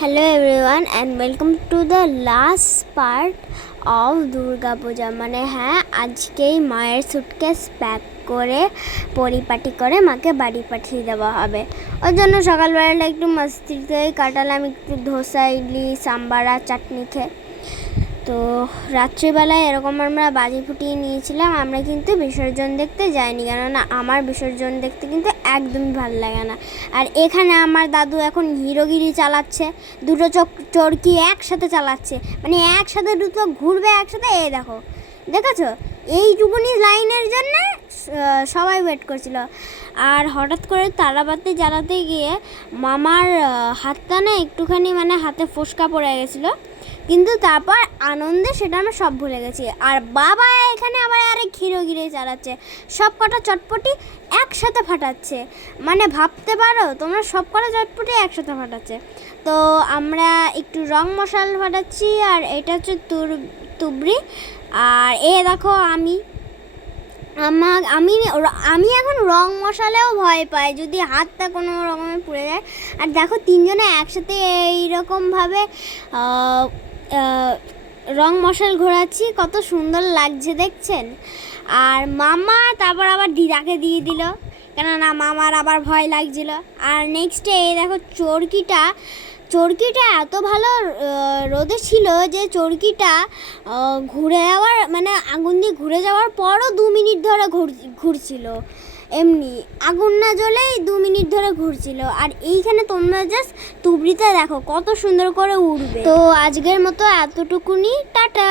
Hello everyone and welcome to the last part of Durga Puja মানে হ্যাঁ আজকেই মায়ের সুটকেস প্যাক করে পরিপাটি করে মাকে বাড়ি পাঠিয়ে দেওয়া হবে। ওর জন্য সকালবেলাটা একটু মস্তিতেই কাটালাম, একটু ধোসা, ইডলি, সাম্বার আর চাটনি খেয়ে। তো রাত্রিবেলায় এরকম আমরা বাজি ফুটিয়ে নিয়েছিলাম। আমরা কিন্তু বিসর্জন দেখতে যাইনি, কেননা আমার বিসর্জন দেখতে কিন্তু একদমই ভালো লাগে না। আর এখানে আমার দাদু এখন হিরোগিরি চালাচ্ছে, দুটো চরকি একসাথে চালাচ্ছে, মানে একসাথে দুটো ঘুরবে একসাথে। এই দেখেছো এইটুকুনি লাইনের জন্য সবাই ওয়েট করছিল। আর হঠাৎ করে তারাবাতি জ্বালাতে গিয়ে মামার হাতটা না একটুখানি মানে হাতে ফোসকা পড়ে গেছিলো, কিন্তু তারপর আনন্দে সেটা আমরা সব ভুলে গেছি। আর বাবা এখানে আবার আরেক হিরোগিরি চালাচ্ছে, সব কটা চটপটি একসাথে ফাটাচ্ছে, মানে ভাবতে পারো তোমরা, সব কটা চটপটি একসাথে ফাটাচ্ছে। তো আমরা একটু রং মশাল ফাটাচ্ছি, আর এটা হচ্ছে তুবড়ি। আর দেখো আমি এখন রং মশালেও ভয় পাই, যদি হাতটা কোনো রকমে পুড়ে যায়। আর দেখো তিনজনে একসাথে এইরকমভাবে রং মশাল ঘোরাচ্ছি, কত সুন্দর লাগছে দেখছেন। আর মামা তারপর আবার দিদাকে দিয়ে দিল, কেননা মামার আবার ভয় লাগছিল। আর নেক্সটে দেখো চরকিটা এত ভালো রোদে ছিল যে চরকিটা ঘুরে যাওয়ার মানে আগুন দিয়ে ঘুরে যাওয়ার পরও 2 মিনিট ধরে ঘুরছিল, এমনি আগুন না জ্বলেই 2 মিনিট ধরে ঘুরছিল। আর এইখানে তোমরা জাস্ট তুবড়িতে দেখো কত সুন্দর করে উড়বে। তো আজকের মতো এতটুকুনি, টাটা।